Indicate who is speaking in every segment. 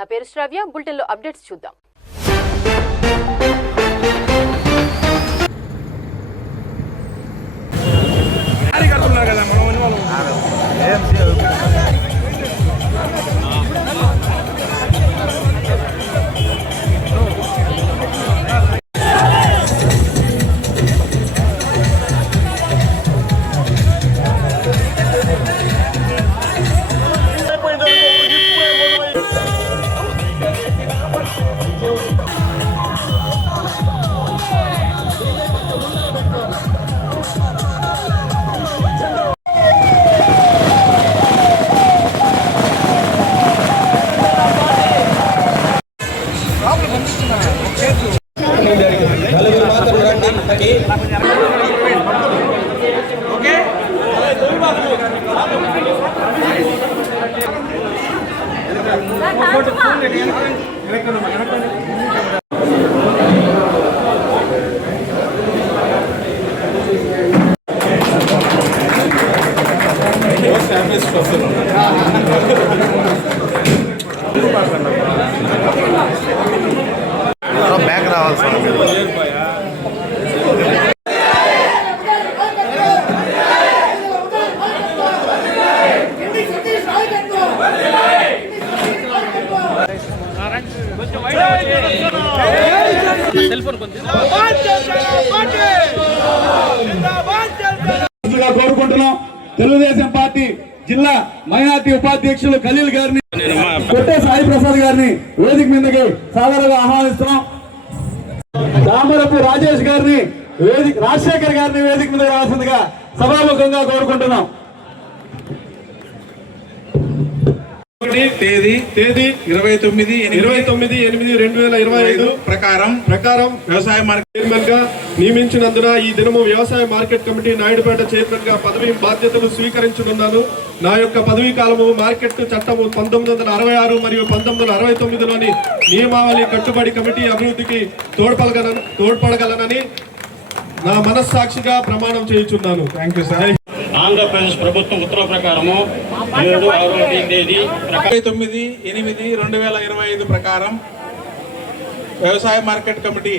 Speaker 1: నా పేరు శ్రావ్య. బులెటిన్లో అప్డేట్స్ చూద్దాం.
Speaker 2: Obrigado. కోరుకుంటున్నాం. తెలుగుదేశం పార్టీ జిల్లా మైనార్టీ ఉపాధ్యక్షులు ఖలీల్ గారిని కొట్టే సాయి ప్రసాద్ గారిని వేదిక మీదకి సాధారణంగా ఆహ్వానిస్తున్నాం. దామరపు రాజేష్ గారిని వేదిక రాజశేఖర్ గారిని వేదిక మీద రావాల్సిందిగా సభాముఖంగా కోరుకుంటున్నాం.
Speaker 3: తేదీ
Speaker 4: తేదీ ఇరవై తొమ్మిది
Speaker 3: ఇరవై తొమ్మిది ఎనిమిది రెండు వేల ఇరవై ఐదు
Speaker 4: ప్రకారం
Speaker 3: ప్రకారం
Speaker 4: వ్యవసాయ మార్కెట్
Speaker 3: చైర్మన్గా నియమించినందున ఈ దినము వ్యవసాయ మార్కెట్ కమిటీ నాయుడుపేట చైర్మన్గా పదవి బాధ్యతలు స్వీకరించనున్నాను. నా యొక్క పదవీ కాలము మార్కెట్ చట్టము పంతొమ్మిది వందల అరవై ఆరు మరియు పంతొమ్మిది వందల అరవై తొమ్మిదిలోని నియమావళి కట్టుబడి కమిటీ అభివృద్ధికి తోడ్పడగల తోడ్పడగలనని నా మనస్సాక్షిగా ప్రమాణం చేయుచున్నాను. థ్యాంక్ యూ సార్
Speaker 5: ఆంధ్రప్రదేశ్ ప్రభుత్వం ఉత్తర్వు ప్రకారము ఏడు ఆరో తేదీ ప్రకారం
Speaker 4: ఇరవై తొమ్మిది ఎనిమిది రెండు వేల ఇరవై ఐదు ప్రకారం వ్యవసాయ మార్కెట్ కమిటీ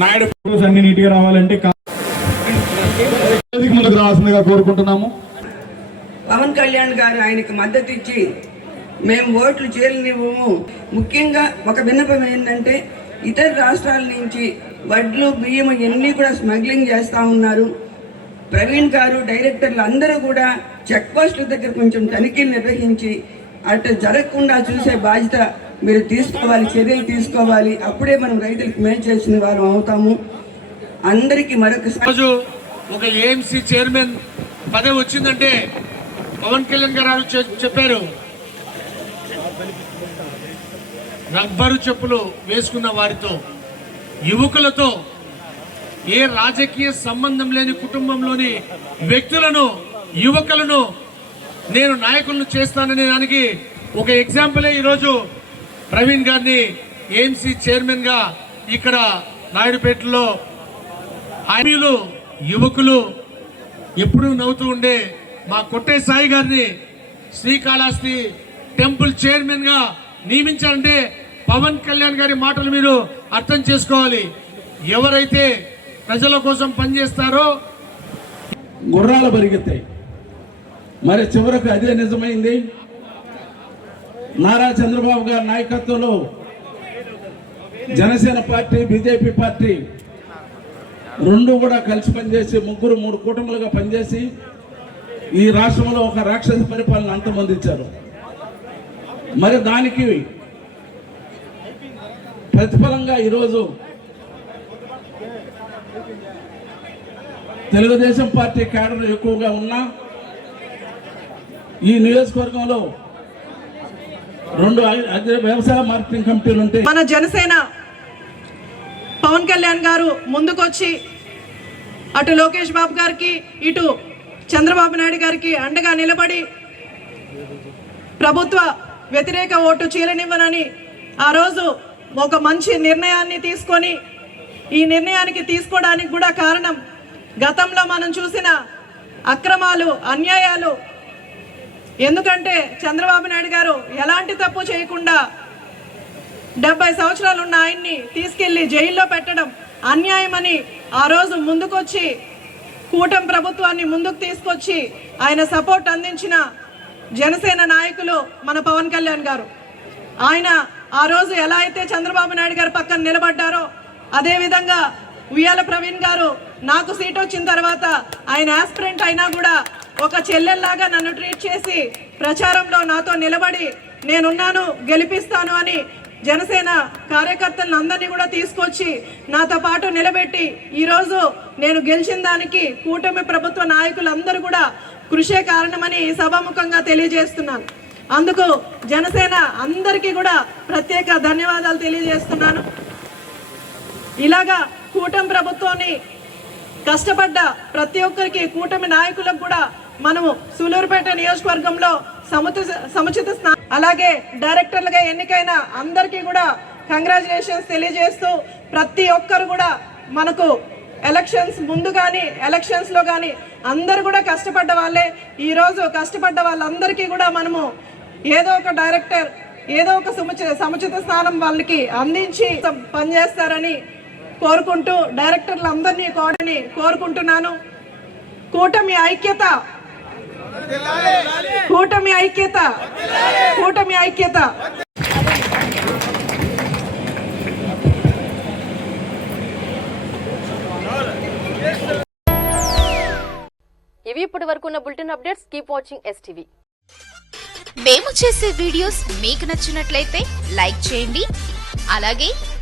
Speaker 4: నాయుడు
Speaker 2: అన్ని నీట్గా రావాలంటే ముందుకు రావాల్సిందిగా కోరుకుంటున్నాము.
Speaker 6: పవన్ కళ్యాణ్ గారు ఆయనకు మద్దతు ఇచ్చి మేము ఓట్లు చేయనివ్వము ముఖ్యంగా ఒక విన్నపం ఏంటంటే ఇతర రాష్ట్రాల నుంచి వడ్లు బియ్యం ఇవన్నీ కూడా స్మగ్లింగ్ చేస్తూ ఉన్నారు. ప్రవీణ్ గారు డైరెక్టర్లు అందరూ కూడా చెక్ పోస్టుల దగ్గర కొంచెం తనిఖీలు నిర్వహించి అటు జరగకుండా చూసే బాధ్యత మీరు తీసుకోవాలి చర్యలు తీసుకోవాలి. అప్పుడే మనం రైతులకు మేలు చేసిన వారు అవుతాము. అందరికీ మరొకసారి
Speaker 7: ఒక ఏఎంసీ చైర్మన్ పదవి వచ్చిందంటే పవన్ కళ్యాణ్ గారు చెప్పారు. రబ్బరు చెప్పులు వేసుకున్న వారితో యువకులతో ఏ రాజకీయ సంబంధం లేని కుటుంబంలోని వ్యక్తులను యువకులను నేను నాయకులను చేస్తాననే దానికి ఒక ఎగ్జాంపులే ఈరోజు ప్రవీణ్ గారిని ఏఎంసీ చైర్మన్గా ఇక్కడ నాయుడుపేటలో హామీలు యువకులు ఎప్పుడూ నవ్వుతూ ఉండే మా కొట్టే సాయి గారిని శ్రీకాళహస్తి టెంపుల్ చైర్మన్గా నియమించాలంటే పవన్ కళ్యాణ్ గారి మాటలు మీరు అర్థం చేసుకోవాలి. ఎవరైతే ప్రజల కోసం పనిచేస్తారో?
Speaker 2: గుర్రాలు పరిగెత్తాయి. మరి చివరకు అదే నిజమైంది? నారా చంద్రబాబు గారి నాయకత్వంలో జనసేన పార్టీ బీజేపీ పార్టీ రెండు కూడా కలిసి పనిచేసి ముగ్గురు మూడు కూటములుగా పనిచేసి ఈ రాష్ట్రంలో ఒక రాక్షస పరిపాలన అంతమందించారు. మరి దానికి ప్రతిఫలంగా ఈరోజు తెలుగుదేశం పార్టీ క్యాడర్ ఎక్కువగా ఉన్నా ఈ నియోజకవర్గంలో రెండు వ్యవసాయ మార్కెటింగ్ కమిటీలు ఉంటాయి
Speaker 8: మన జనసేన పవన్ కళ్యాణ్ గారు ముందుకొచ్చి అటు లోకేష్ బాబు గారికి ఇటు చంద్రబాబు నాయుడు గారికి అండగా నిలబడి ప్రభుత్వ వ్యతిరేక ఓటు చీలనివ్వనని ఆ రోజు ఒక మంచి నిర్ణయాన్ని తీసుకొని ఈ నిర్ణయానికి తీసుకోవడానికి కూడా కారణం గతంలో మనం చూసిన అక్రమాలు అన్యాయాలు. ఎందుకంటే చంద్రబాబు నాయుడు గారు ఎలాంటి తప్పు చేయకుండా డెబ్బై సంవత్సరాలు ఉన్న ఆయన్ని తీసుకెళ్ళి జైల్లో పెట్టడం అన్యాయమని ఆ రోజు ముందుకొచ్చి కూటమి ప్రభుత్వాన్ని ముందుకు తీసుకొచ్చి ఆయన సపోర్ట్ అందించిన జనసేన నాయకులు మన పవన్ కళ్యాణ్ గారు. ఆయన ఆ రోజు ఎలా అయితే చంద్రబాబు నాయుడు గారు పక్కన నిలబడ్డారో అదేవిధంగా ఉయ్యాల ప్రవీణ్ గారు నాకు సీట్ వచ్చిన తర్వాత ఆయన ఆస్పిరెంట్ అయినా కూడా ఒక చెల్లెల్లాగా నన్ను ట్రీట్ చేసి ప్రచారంలో నాతో నిలబడి నేనున్నాను గెలిపిస్తాను అని జనసేన కార్యకర్తలను అందరినీ కూడా తీసుకొచ్చి నాతో పాటు నిలబెట్టి ఈరోజు నేను గెలిచిన దానికి కూటమి ప్రభుత్వ నాయకులందరూ కూడా కృషే కారణమని సభాముఖంగా తెలియజేస్తున్నాను. అందుకు జనసేన అందరికీ కూడా ప్రత్యేక ధన్యవాదాలు తెలియజేస్తున్నాను. ఇలాగా కూటమి ప్రభుత్వాన్ని కష్టపడ్డ ప్రతి ఒక్కరికి కూటమి నాయకులకు కూడా మనము సూలూరుపేట నియోజకవర్గంలో సముచిత సముచిత స్థా అలాగే డైరెక్టర్లుగా ఎన్నికైన అందరికీ కూడా కంగ్రాచులేషన్స్ తెలియజేస్తూ ప్రతి ఒక్కరు కూడా మనకు ఎలక్షన్స్ ముందు కానీ ఎలక్షన్స్లో కానీ అందరు కూడా కష్టపడ్డ వాళ్ళే. ఈరోజు కష్టపడ్డ వాళ్ళందరికీ కూడా మనము ఏదో ఒక డైరెక్టర్ ఏదో ఒక సముచిత సముచిత స్థానం వాళ్ళకి అందించి పనిచేస్తారని కోరుకుంటూ డైరెక్టర్లు అందరినీ కోరని కోరుకుంటున్నాను. కూటమి ఐక్యత. కూటమి ఐక్యత. కూటమి ఐక్యత.
Speaker 1: ఇవి ఇప్పటి వరకు ఉన్న bulletin updates. Keep watching STV
Speaker 9: మేము చేసే వీడియోస్ మీకు నచ్చినట్లయితే లైక్ చేయండి. అలాగే